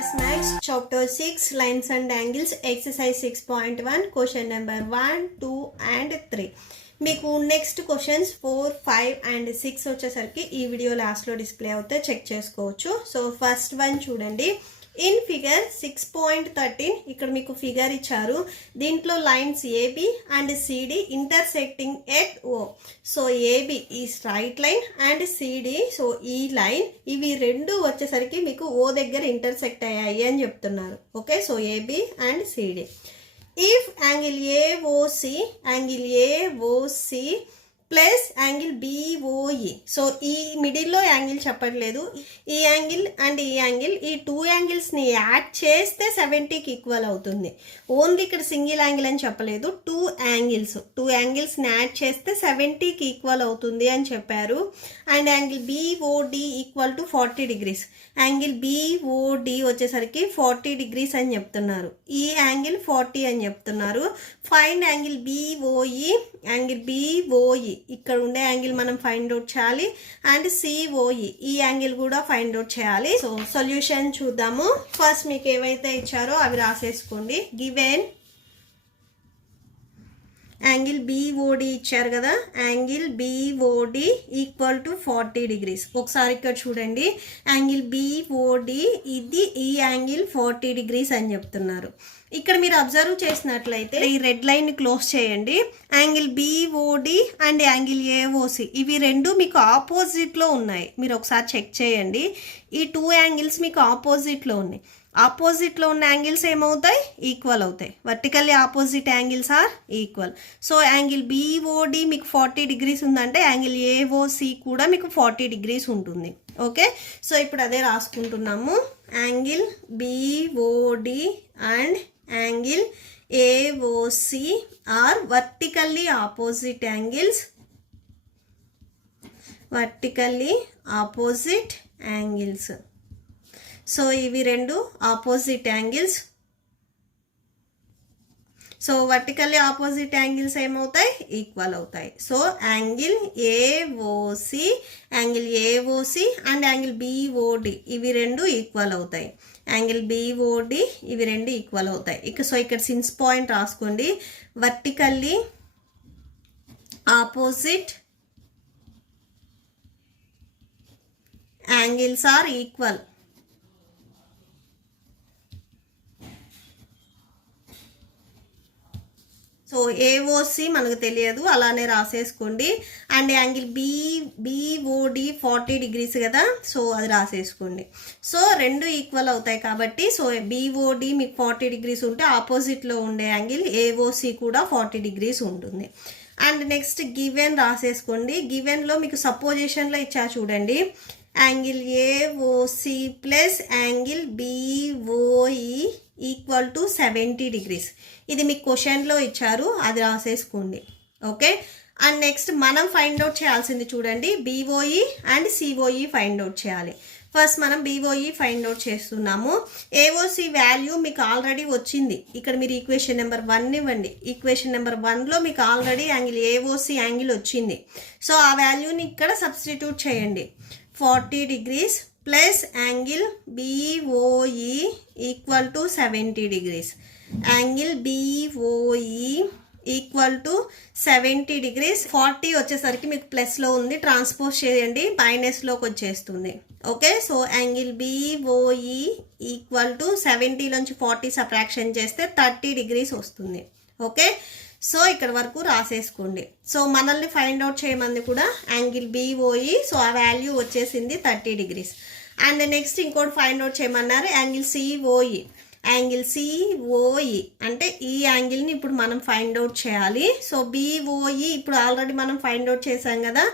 Class Max Chapter 6 Lines and Angles Exercise 6.1 Question number 1, 2 and 3. మీకు next questions 4, 5 and 6 వచ్చేసరికి ఈ video లాస్ట్లో display అవుతే చెక్ చేసుకోవచ్చు. సో ఫస్ట్ వన్ చూడండి. ఇన్ ఫిగర్ 6.13 ఇక్కడ మీకు ఫిగర్ ఇచ్చారు. దీంట్లో lines AB and CD intersecting at O. So AB ఈ straight line and CD so ఈ లైన్ ఇవి రెండు వచ్చేసరికి మీకు ఓ దగ్గర ఇంటర్సెక్ట్ అయ్యాయి అని చెప్తున్నారు. Okay, so AB and CD. If angle AOC plus angle BOE. So ఈ మిడిల్లో యాంగిల్ చెప్పట్లేదు. ఈ యాంగిల్ అండ్ ఈ యాంగిల్ ఈ టూ యాంగిల్స్ని యాడ్ చేస్తే 70కి ఈక్వల్ అవుతుంది. ఓన్లీ ఇక్కడ సింగిల్ యాంగిల్ అని చెప్పలేదు. టూ యాంగిల్స్ని యాడ్ చేస్తే 70కి ఈక్వల్ అవుతుంది అని చెప్పారు. And angle BOD equal to 40 degrees. Angle BOD వచ్చేసరికి 40 degrees అని చెప్తున్నారు. ఈ యాంగిల్ 40 అని చెప్తున్నారు. Find angle BOE. ఇక్కడ ఉండే యాంగిల్ మనం ఫైండ్ అవుట్ చేయాలి. అండ్ సిఓఈ ఈ యాంగిల్ కూడా ఫైండ్ అవుట్ చేయాలి. సో సొల్యూషన్ చూద్దాము. ఫస్ట్ మీకు ఏవైతే ఇచ్చారో అవి రాసేసుకోండి. గివెన్ యాంగిల్ బిఓడి ఇచ్చారు కదా, angle BOD equal to 40 degrees. ఒకసారి ఇక్కడ చూడండి, యాంగిల్ బిఓడి ఇది ఈ యాంగిల్ 40 degrees అని చెప్తున్నారు. ఇక్కడ మీరు అబ్జర్వ్ చేసినట్లయితే ఈ రెడ్ లైన్ క్లోజ్ చేయండి. Angle BOD and angle AOC ఇవి రెండు మీకు ఆపోజిట్లో ఉన్నాయి. మీరు ఒకసారి చెక్ చేయండి. ఈ టూ యాంగిల్స్ మీకు ఆపోజిట్లో ఉన్నాయి. ఆపోజిట్లో ఉన్న యాంగిల్స్ ఏమవుతాయి? ఈక్వల్ అవుతాయి. Vertically opposite angles are equal. So angle BOD మీకు 40 degrees ఉందంటే యాంగిల్ ఏఓసి కూడా మీకు 40 degrees ఉంటుంది. ఓకే, సో ఇప్పుడు అదే రాసుకుంటున్నాము. Angle BOD and angle AOC are vertically opposite angles. So ఇవి రెండు opposite angles. So vertically opposite angles ఏమవుతాయి? ఈక్వల్ అవుతాయి. So angle AOC and angle BOD ఇవి రెండు ఈక్వల్ అవుతాయి. యాంగిల్ బిఓడి ఇవి రెండు ఈక్వల్ అవుతాయి. సో ఇక్కడ సిన్స్ పాయింట్ రాసుకోండి. Vertically opposite angles are equal. So AOC మనకు తెలియదు, అలానే రాసేసుకోండి. అండ్ యాంగిల్ బిఓడి 40 degrees కదా, సో అది రాసేసుకోండి. సో రెండు ఈక్వల్ అవుతాయి కాబట్టి సో బిఓడి మీకు 40 degrees ఉంటే ఆపోజిట్లో ఉండే యాంగిల్ ఏఓసి కూడా 40 degrees ఉంటుంది. అండ్ నెక్స్ట్ గివెన్ రాసేసుకోండి. గివెన్లో మీకు సపోజిషన్లో ఇచ్చా చూడండి. Angle AOC plus angle BOE equal to 70 degrees. ఇది మీకు క్వశ్చన్లో ఇచ్చారు, అది రాసేసుకోండి. ఓకే, అండ్ నెక్స్ట్ మనం ఫైండ్ అవుట్ చేయాల్సింది చూడండి, BOE and COE find out చేయాలి. ఫస్ట్ మనం బిఓఈ ఫైండ్ అవుట్ చేస్తున్నాము. ఏఓసి వాల్యూ మీకు ఆల్రెడీ వచ్చింది. ఇక్కడ మీరు ఈక్వేషన్ నెంబర్ 1 ఇవ్వండి. ఈక్వేషన్ నెంబర్ 1లో మీకు ఆల్రెడీ యాంగిల్ ఏఓసి యాంగిల్ వచ్చింది. సో ఆ వాల్యూని ఇక్కడ సబ్స్టిట్యూట్ చేయండి. 40 degrees plus angle BOE equal to 70 degrees. Angle BOE equal to 70 degrees. 40 వచ్చేసరికి మీకు ప్లస్లో ఉంది, ట్రాన్స్పోజ్ చేయండి, మైనస్లోకి వచ్చేస్తుంది. Okay, so angle BOE equal to 70 నుంచి 40 సబ్ట్రాక్షన్ చేస్తే 30 degrees వస్తుంది. ఓకే, సో ఇక్కడ వరకు రాసేసుకోండి. సో మనల్ని ఫైండ్ అవుట్ చేయమంది కూడా యాంగిల్ బిఓఈ. సో ఆ వాల్యూ వచ్చేసింది 30 degrees. అండ్ నెక్స్ట్ ఇంకోటి ఫైండ్ అవుట్ చేయమన్నారు, యాంగిల్ సిఓఈ. యాంగిల్ సిఓఈ అంటే ఈ యాంగిల్ని ఇప్పుడు మనం ఫైండ్ అవుట్ చేయాలి. సో బిఓఈ ఇప్పుడు ఆల్రెడీ మనం ఫైండ్ అవుట్ చేసాం కదా,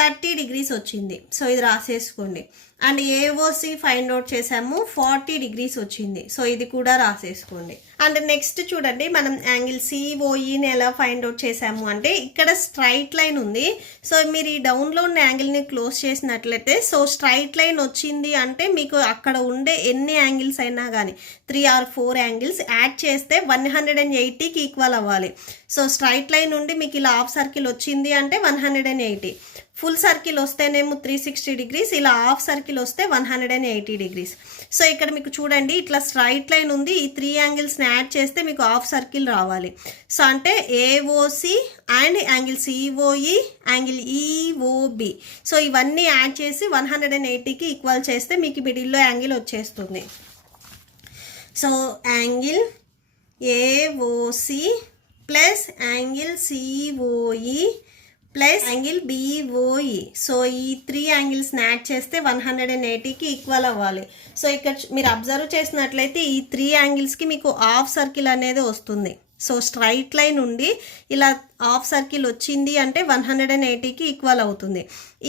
30 degrees వచ్చింది. సో ఇది రాసేసుకోండి. అండ్ ఏఓసి ఫైండ్ అవుట్ చేసాము, 40 degrees వచ్చింది. సో ఇది కూడా రాసేసుకోండి. అండ్ నెక్స్ట్ చూడండి, మనం యాంగిల్ సిఓఈని ఎలా ఫైండ్ అవుట్ చేసాము అంటే ఇక్కడ స్ట్రైట్ లైన్ ఉంది. సో మీరు ఈ డౌన్లో ఉన్న యాంగిల్ని క్లోజ్ చేసినట్లయితే సో స్ట్రైట్ లైన్ వచ్చింది అంటే మీకు అక్కడ ఉండే ఎన్ని యాంగిల్స్ అయినా కానీ 3 or 4 యాంగిల్స్ యాడ్ చేస్తే 180కి ఈక్వల్ అవ్వాలి. సో స్ట్రైట్ లైన్ నుండి మీకు ఇలా హాఫ్ సర్కిల్ వచ్చింది అంటే 180. ఫుల్ సర్కిల్ వస్తేనేమో 360 degrees, ఇలా హాఫ్ సర్కిల్ సర్కిల్ వస్తే 180 డిగ్రీస్. సో ఇక్కడ మీకు చూడండి ఇట్లా స్ట్రైట్ లైన్ ఉంది, ఈ 3 యాంగిల్స్ని యాడ్ చేస్తే మీకు హాఫ్ సర్కిల్ రావాలి. సో అంటే AOC and angle COE angle EOB, so ఇవన్నీ యాడ్ చేసి 180కి ఈక్వల్ చేస్తే మీకు మిడిల్లో యాంగిల్ వచ్చేస్తుంది. So angle AOC plus angle COE plus angle BOE, so ఈ 3 యాంగిల్స్ని యాడ్ చేస్తే 180కి ఈక్వల్ అవ్వాలి. సో ఇక్కడ మీరు అబ్జర్వ్ చేసినట్లయితే ఈ 3 యాంగిల్స్కి మీకు హాఫ్ సర్కిల్ అనేది వస్తుంది. సో స్ట్రైట్ లైన్ ఉండి ఇలా హాఫ్ సర్కిల్ వచ్చింది అంటే 180కి ఈక్వల్ అవుతుంది.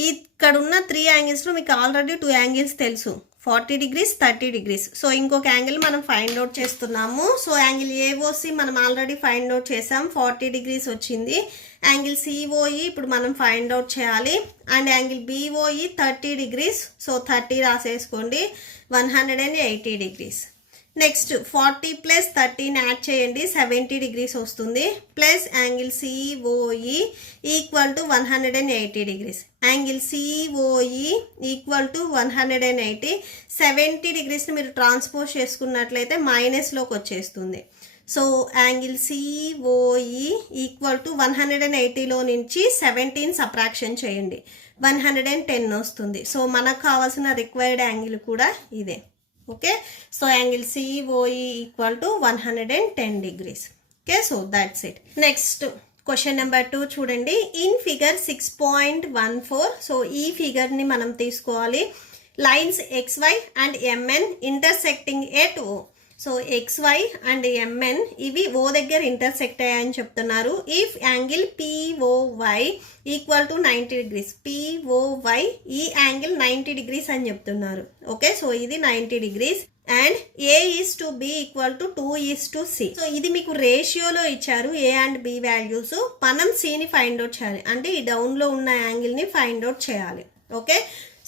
ఇక్కడ ఉన్న 3 యాంగిల్స్లో మీకు ఆల్రెడీ 2 యాంగిల్స్ తెలుసు, 40 డిగ్రీస్ 30 డిగ్రీస్. సో ఇంకొక యాంగిల్ మనం ఫైండ్ అవుట్ చేస్తున్నాము. సో యాంగిల్ ఏఓసి మనం ఆల్రెడీ ఫైండ్ అవుట్ చేసాం, 40 డిగ్రీస్ వచ్చింది. యాంగిల్ సిఓఈ ఇప్పుడు మనం ఫైండ్ అవుట్ చేయాలి. And angle BOE 30 degrees, so 30 రాసేసుకోండి, 180 degrees. Next 40 plus 13 add చేయండి, 70 డిగ్రీస్ వస్తుంది. Plus angle COE equal to 180 degrees. Angle COE equal to 180, 70 డిగ్రీస్ని మీరు transpose చేసుకున్నట్లయితే మైనస్లోకి వచ్చేస్తుంది. So angle COE equal to 180లో నుంచి 17 సబ్ట్రాక్షన్ చేయండి, 110 వస్తుంది. సో మనకు కావాల్సిన రిక్వైర్డ్ యాంగిల్ కూడా ఇదే. Okay, so angle COE equal to 110 degrees. Okay, so that's it. Next question number 2 చూడండి. ఇన్ ఫిగర్ 6.14, సో ఈ ఫిగర్ని మనం తీసుకోవాలి. Lines XY and MN intersecting at O. So XY and MN ఇవి O దగ్గర intersect అయ్యాయని చెప్తున్నారు. If angle POY equal to 90 degrees, POY ఈ angle 90 degrees అని చెప్తున్నారు. ఓకే, సో ఇది 90 degrees and A is to B equal to 2 is to C. So ఇది మీకు రేషియోలో ఇచ్చారు A అండ్ B వాల్యూస్. మనం Cని ఫైండ్ అవుట్ చేయాలి, అంటే ఈ డౌన్లో ఉన్న యాంగిల్ని ఫైండ్ అవుట్ చేయాలి. ఓకే,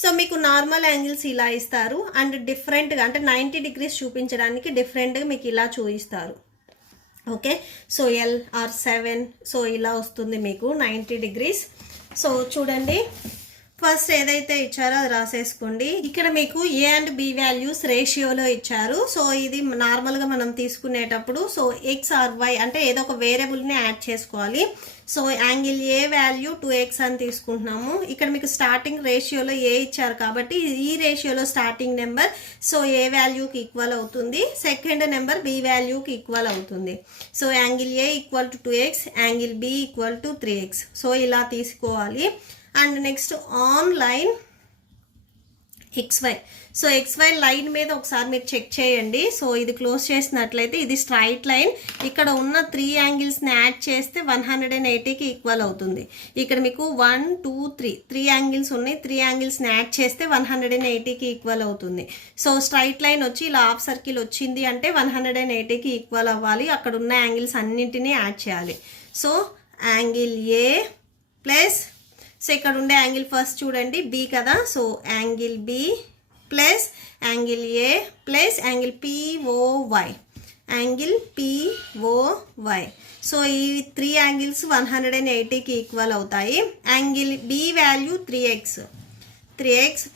సో మీకు నార్మల్ యాంగిల్స్ ఇలా ఇస్తారు అండ్ డిఫరెంట్గా అంటే 90 డిగ్రీస్ చూపించడానికి డిఫరెంట్గా మీకు ఇలా చూపిస్తారు. ఓకే, సో LR7, సో ఇలా వస్తుంది మీకు 90 డిగ్రీస్. సో చూడండి, ఫస్ట్ ఏదైతే ఇచ్చారో అది రాసేసుకోండి. ఇక్కడ మీకు A అండ్ B వాల్యూస్ రేషియోలో ఇచ్చారు. సో ఇది నార్మల్గా మనం తీసుకునేటప్పుడు సో X ఆర్ Y అంటే ఏదో ఒక వేరియబుల్ని యాడ్ చేసుకోవాలి. So angle A value 2x అని తీసుకుంటున్నాము. ఇక్కడ మీకు స్టార్టింగ్ రేషియోలో A ఇచ్చారు కాబట్టి ఈ రేషియోలో స్టార్టింగ్ నెంబర్ సో A వాల్యూకి ఈక్వల్ అవుతుంది, సెకండ్ నెంబర్ B వాల్యూకి ఈక్వల్ అవుతుంది. So angle A equal to 2x, angle B equal to 3x. So ఇలా తీసుకోవాలి. And next on line XY, so XY line మీద ఒకసారి మీరు చెక్ చేయండి. సో ఇది క్లోజ్ చేసినట్లయితే ఇది స్ట్రైట్ లైన్, ఇక్కడ ఉన్న 3 యాంగిల్స్ని యాడ్ చేస్తే 180కి ఈక్వల్ అవుతుంది. ఇక్కడ మీకు 1 2 3 యాంగిల్స్ ఉన్నాయి, 3 యాంగిల్స్ని యాడ్ చేస్తే 180కి ఈక్వల్ అవుతుంది. సో స్ట్రైట్ లైన్ వచ్చి ఇలా హాఫ్ సర్కిల్ వచ్చింది అంటే 180కి ఈక్వల్ అవ్వాలి. అక్కడ ఉన్న యాంగిల్స్ అన్నింటినీ యాడ్ చేయాలి. So angle A plus, so ఇక్కడ ఉండే యాంగిల్ ఫస్ట్ చూడండి B కదా, so angle B plus angle A plus angle POY, angle POY. So ఈ 3 యాంగిల్స్ 180కి ఈక్వల్ అవుతాయి. Angle B value 3x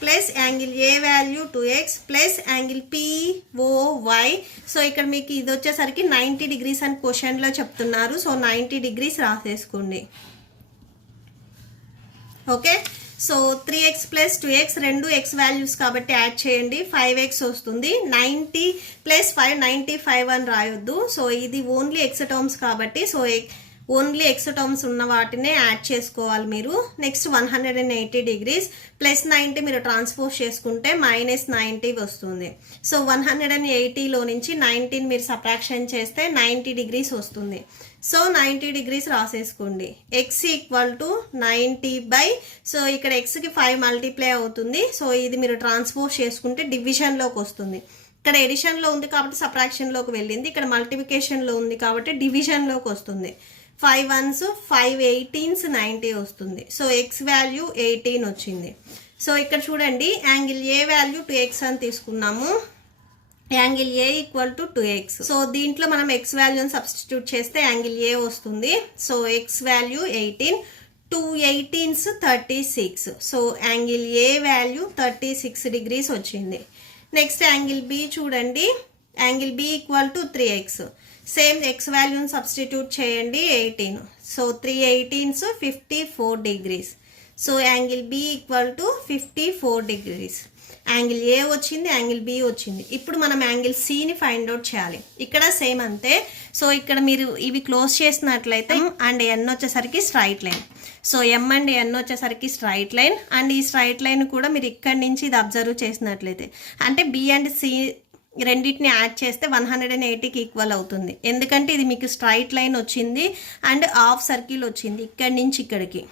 plus angle A value 2x plus angle POY. So ఇక్కడ మీకు ఇది వచ్చేసరికి 90 డిగ్రీస్ అని క్వశ్చన్లో చెప్తున్నారు. సో 90 డిగ్రీస్ రాసేసుకోండి. Okay, so 3x plus 2x రెండు x వాల్యూస్ కాబట్టి యాడ్ చేయండి, 5x వస్తుంది. 90 ప్లస్ 5 95 అని రాయొద్దు. సో ఇది ఓన్లీ x టర్మ్స్ కాబట్టి సో ఓన్లీ x టర్మ్స్ ఉన్న వాటినే యాడ్ చేసుకోవాలి మీరు. నెక్స్ట్ 180 డిగ్రీస్ ప్లస్ 90 మీరు ట్రాన్స్పోజ్ చేసుకుంటే -90 వస్తుంది. సో 180లో నుంచి 19 మీరు సబ్ట్రాక్షన్ చేస్తే 90 డిగ్రీస్ వస్తుంది. సో 90 డిగ్రీస్ రాసేసుకోండి. x equal to 90 by, so ఇక్కడ xకి 5 మల్టిప్లై అవుతుంది. సో ఇది మీరు ట్రాన్స్పోజ్ చేసుకుంటే డివిజన్లోకి వస్తుంది. ఇక్కడ ఎడిషన్లో ఉంది కాబట్టి సబ్ట్రాక్షన్లోకి వెళ్ళింది, ఇక్కడ మల్టిప్లికేషన్లో ఉంది కాబట్టి డివిజన్లోకి వస్తుంది. 5 1s 5 18s 90 వస్తుంది. సో x వాల్యూ 18 వచ్చింది. సో ఇక్కడ చూడండి యాంగిల్ A వాల్యూ 2x అని తీసుకున్నాము, angle A equal to 2x. So దీంట్లో మనం x వాల్యూని సబ్స్టిట్యూట్ చేస్తే యాంగిల్ A వస్తుంది. So x value 18, 2 18s 36. So angle A value 36 degrees వచ్చింది. నెక్స్ట్ యాంగిల్ బి చూడండి, angle B equal to 3x. Same X వాల్యూని సబ్స్టిట్యూట్ చేయండి, 18. So 3 18s 54 degrees. So angle B equal to 54 degrees. Angle A వచ్చింది, angle B వచ్చింది. ఇప్పుడు మనం angle సిని find out చేయాలి. ఇక్కడ సేమ్ అంతే. సో ఇక్కడ మీరు ఇవి క్లోజ్ చేసినట్లయితే అండ్ ఎన్ వచ్చేసరికి straight line. So M and N వచ్చేసరికి స్ట్రైట్ లైన్. అండ్ ఈ స్ట్రైట్ లైన్ కూడా మీరు ఇక్కడి నుంచి ఇది అబ్జర్వ్ చేసినట్లయితే అంటే బి అండ్ సి రెండింటిని యాడ్ చేస్తే 180కి ఈక్వల్ అవుతుంది. ఎందుకంటే ఇది మీకు స్ట్రైట్ లైన్ వచ్చింది అండ్ హాఫ్ సర్కిల్ వచ్చింది ఇక్కడి నుంచి ఇక్కడికి.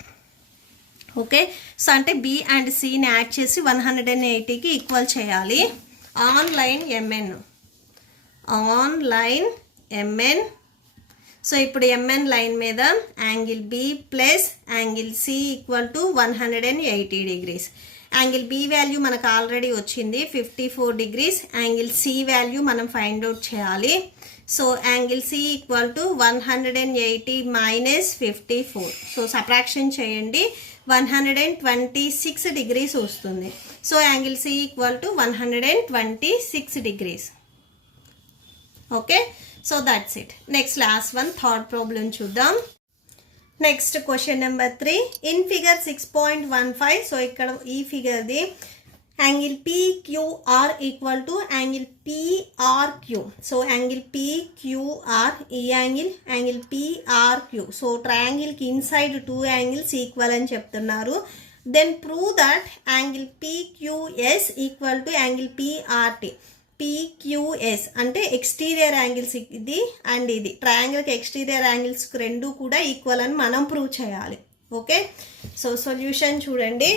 ఓకే, సో అంటే బి అండ్ సిని యాడ్ చేసి 180కి ఈక్వల్ చేయాలి. On line MN. సో ఇప్పుడు ఎంఎన్ లైన్ మీద angle B plus angle C equal to 180 degrees. Angle B value మనకు ఆల్రెడీ వచ్చింది 54 డిగ్రీస్. యాంగిల్ సి వాల్యూ మనం ఫైండ్ అవుట్ చేయాలి. So angle C equal to 180 minus 54. So subtraction చేయండి, 126 degrees వస్తుంది. So angle C equal to 126 degrees. Okay, so that's it. Next last one, third problem చూద్దాం. Next question number 3 in figure 6.15. So ఇక్కడ ఈ ఫిగర్ది angle PQR equal to angle PRQ. So angle PQR ఈ angle PRQ. So ట్రయాంగిల్కి inside 2 angles equal అని చెప్తున్నారు. Then prove that angle PQS equal to angle PRT. PQS అంటే exterior angles ఇది and ఇది. ట్రయాంగిల్కి ఎక్స్టీరియర్ యాంగిల్స్ రెండు కూడా ఈక్వల్ అని మనం ప్రూవ్ చేయాలి. ఓకే, సో సొల్యూషన్ చూడండి.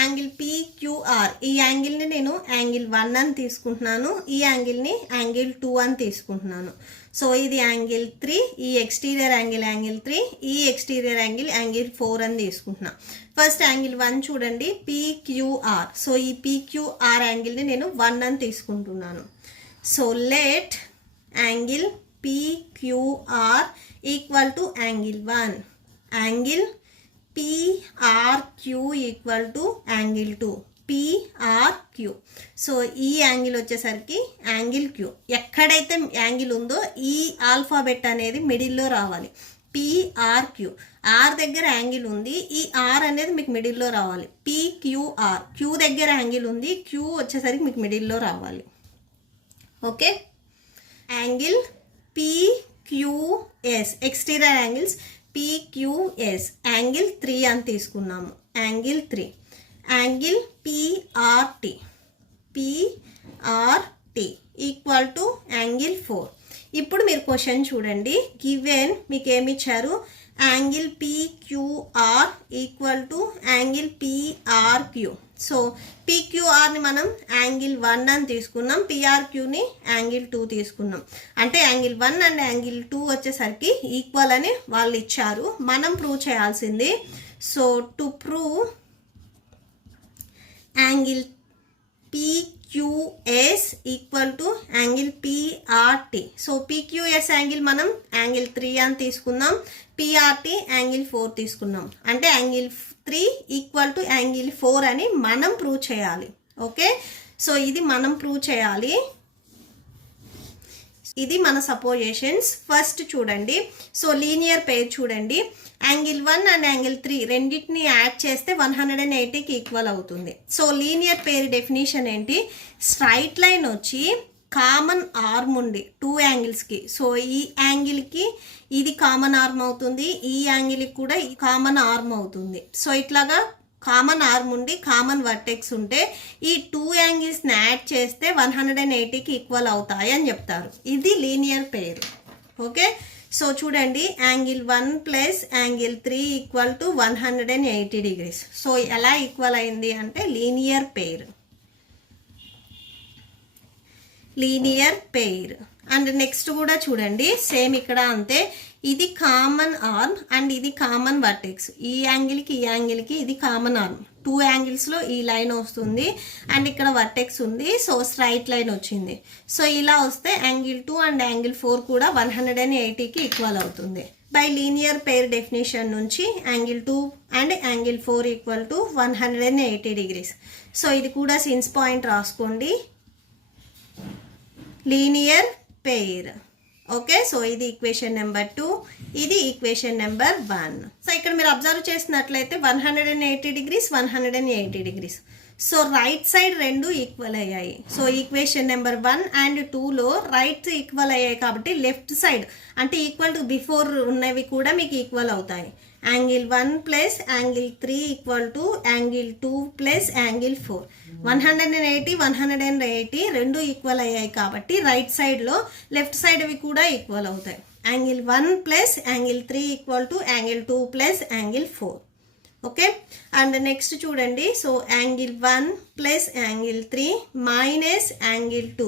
యాంగిల్ PQR ఈ యాంగిల్ని నేను యాంగిల్ 1 అని తీసుకుంటున్నాను, ఈ యాంగిల్ని యాంగిల్ 2 అని తీసుకుంటున్నాను. సో ఇది యాంగిల్ 3, ఈ ఎక్స్టీరియర్ యాంగిల్ 3, ఈ ఎక్స్టీరియర్ యాంగిల్ 4 అని తీసుకుంటున్నాను. ఫస్ట్ యాంగిల్ 1 చూడండి, PQR. సో ఈ PQR యాంగిల్ని నేను 1 అని తీసుకుంటున్నాను. So let angle PQR equal to angle 1. Angle PRQ equal to angle 2. PRQ. So ఈ యాంగిల్ వచ్చేసరికి యాంగిల్ Q. ఎక్కడైతే యాంగిల్ ఉందో ఈ ఆల్ఫాబెట్ అనేది మిడిల్లో రావాలి. PRQ. ఆర్ దగ్గర యాంగిల్ ఉంది, ఈ ఆర్ అనేది మీకు మిడిల్లో రావాలి. PQR. Q దగ్గర యాంగిల్ ఉంది, Q వచ్చేసరికి మీకు మిడిల్లో రావాలి. Okay, angle PQS exterior angles PQS angle 3 అని తీసుకున్నాము. Angle 3. Angle PRT equal to angle 4. ఇప్పుడు మీరు క్వశ్చన్ చూడండి, గివెన్ మీకు ఏమి ఇచ్చారు, angle PQR equal to angle PRQ. So PQRని మనం యాంగిల్ 1 అని తీసుకున్నాం, PRQని యాంగిల్ 2 తీసుకున్నాం. అంటే యాంగిల్ 1 అండ్ యాంగిల్ 2 వచ్చేసరికి ఈక్వల్ అని వాళ్ళు ఇచ్చారు. మనం ప్రూవ్ చేయాల్సింది. So to prove angle PQS equal to angle PRT. So PQS angle మనం యాంగిల్ 3 అని తీసుకుందాం, PRT యాంగిల్ 4 తీసుకున్నాం. అంటే యాంగిల్ 3 ఈక్వల్ టు యాంగిల్ 4 అని మనం ప్రూవ్ చేయాలి. ఓకే, సో ఇది మనం ప్రూవ్ చేయాలి. ఇది మన సపోజిషన్స్. ఫస్ట్ చూడండి, సో లీనియర్ పేర్ చూడండి, యాంగిల్ 1 అండ్ యాంగిల్ 3 రెండింటిని యాడ్ చేస్తే 180కి ఈక్వల్ అవుతుంది. సో లీనియర్ పేర్ డెఫినేషన్ ఏంటి, స్ట్రైట్ లైన్ వచ్చి కామన్ ఆర్మ్ ఉండి 2 యాంగిల్స్కి. సో ఈ యాంగిల్కి ఇది కామన్ ఆర్మ్ అవుతుంది, ఈ యాంగిల్కి కూడా కామన్ ఆర్మ్ అవుతుంది. సో ఇట్లాగా కామన్ ఆర్మ్ ఉండి కామన్ వర్టెక్స్ ఉంటే ఈ 2 యాంగిల్స్ని యాడ్ చేస్తే 180కి ఈక్వల్ అవుతాయి అని చెప్తారు. ఇది లీనియర్ పేర్. ఓకే, సో చూడండి, angle 1 plus angle 3 equal to 180 degrees. So ఎలా ఈక్వల్ అయింది అంటే లీనియర్ పెయిర్. అండ్ నెక్స్ట్ కూడా చూడండి, సేమ్ ఇక్కడ అంతే. ఇది కామన్ ఆర్మ్ అండ్ ఇది కామన్ వర్టెక్స్. ఈ యాంగిల్కి ఇది కామన్ ఆర్మ్. 2 యాంగిల్స్లో ఈ లైన్ వస్తుంది అండ్ ఇక్కడ వర్టెక్స్ ఉంది. సో స్ట్రైట్ లైన్ వచ్చింది. సో ఇలా వస్తే యాంగిల్ 2 అండ్ యాంగిల్ 4 కూడా 180కి ఈక్వల్ అవుతుంది. బై లీనియర్ పెయిర్ డెఫినేషన్ నుంచి angle 2 and angle 4 equal to 180 degrees. So ఇది కూడా సిన్స్ పాయింట్ రాసుకోండి, లీనియర్ పెయిర్. ఓకే, సో ఇది ఈక్వేషన్ నెంబర్ 2, ఇది ఈక్వేషన్ నెంబర్ 1. సో ఇక్కడ మీరు అబ్జర్వ్ చేసినట్లయితే 180 degrees 180 degrees. So right side రెండు ఈక్వల్ అయ్యాయి. సో ఈక్వేషన్ నెంబర్ 1 అండ్ 2లో రైట్ ఈక్వల్ అయ్యాయి కాబట్టి లెఫ్ట్ సైడ్ అంటే ఈక్వల్ టు బిఫోర్ ఉన్నవి కూడా మీకు ఈక్వల్ అవుతాయి. Angle 1 plus angle 3 equal to angle 2 plus angle 4. 180 180 రెండు ఈక్వల్ అయ్యాయి కాబట్టి రైట్ సైడ్లో లెఫ్ట్ సైడ్వి కూడా ఈక్వల్ అవుతాయి. Angle 1 plus angle 3 equal to angle 2 plus angle 4. Okay, and next చూడండి. So angle 1 plus angle 3 minus angle 2.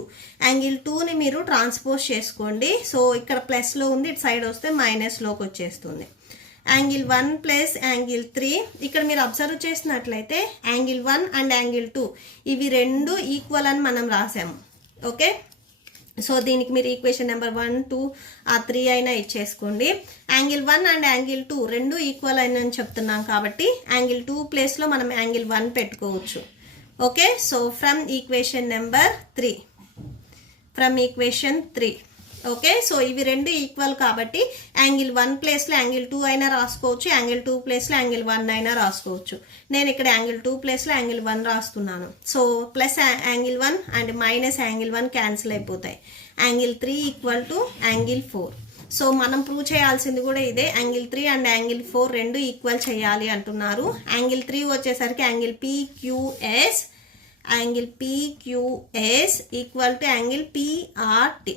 Angle 2ని మీరు ట్రాన్స్పోజ్ చేసుకోండి. సో ఇక్కడ ప్లస్లో ఉంది, ఇటు సైడ్ వస్తే మైనస్లోకి వచ్చేస్తుంది. యాంగిల్ 1 ప్లస్ యాంగిల్ 3 ఇక్కడ మీరు అబ్జర్వ్ చేసినట్లయితే యాంగిల్ 1 అండ్ యాంగిల్ 2 ఇవి రెండు ఈక్వల్ అని మనం రాసాము. ఓకే, సో దీనికి మీరు ఈక్వేషన్ నెంబర్ 1 2 3 అయినా ఇచ్చేసుకోండి. యాంగిల్ 1 అండ్ యాంగిల్ 2 రెండు ఈక్వల్ అయినని చెప్తున్నాం కాబట్టి యాంగిల్ 2 ప్లేస్లో మనం యాంగిల్ 1 పెట్టుకోవచ్చు. Okay, so from equation number 3, from equation 3. Okay, so ఇవి రెండు ఈక్వల్ కాబట్టి యాంగిల్ 1 ప్లేస్లో యాంగిల్ 2 అయినా రాసుకోవచ్చు, యాంగిల్ 2 ప్లేస్లో యాంగిల్ 1 అయినా రాసుకోవచ్చు. నేను ఇక్కడ యాంగిల్ 2 ప్లేస్లో యాంగిల్ 1 రాస్తున్నాను. So plus angle 1 and minus angle 1 cancel అయిపోతాయి. Angle 3 equal to angle 4. So మనం ప్రూవ్ చేయాల్సింది కూడా ఇదే, యాంగిల్ 3 అండ్ యాంగిల్ 4 రెండు ఈక్వల్ చేయాలి అంటున్నారు. యాంగిల్ 3 వచ్చేసరికి angle PQS, angle PQS equal to angle PRT.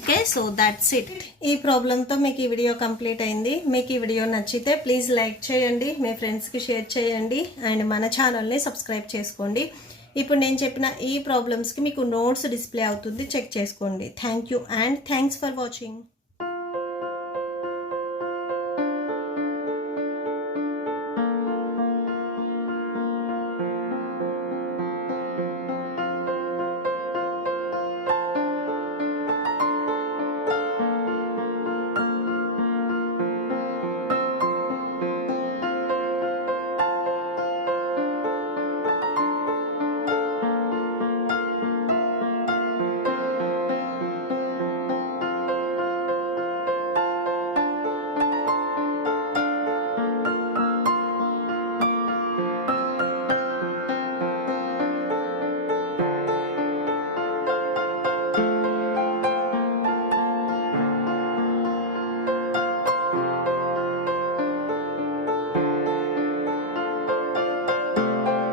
Okay, so that's it. ఈ ప్రాబ్లంతో మీకు ఈ వీడియో కంప్లీట్ అయింది. మీకు ఈ వీడియో నచ్చితే ప్లీజ్ లైక్ చేయండి, మీ ఫ్రెండ్స్కి షేర్ చేయండి అండ్ మన ఛానల్ని సబ్స్క్రైబ్ చేసుకోండి. ఇప్పుడు నేను చెప్పిన ఈ ప్రాబ్లమ్స్కి మీకు నోట్స్ డిస్ప్లే అవుతుంది, చెక్ చేసుకోండి. Thank you and thanks for watching.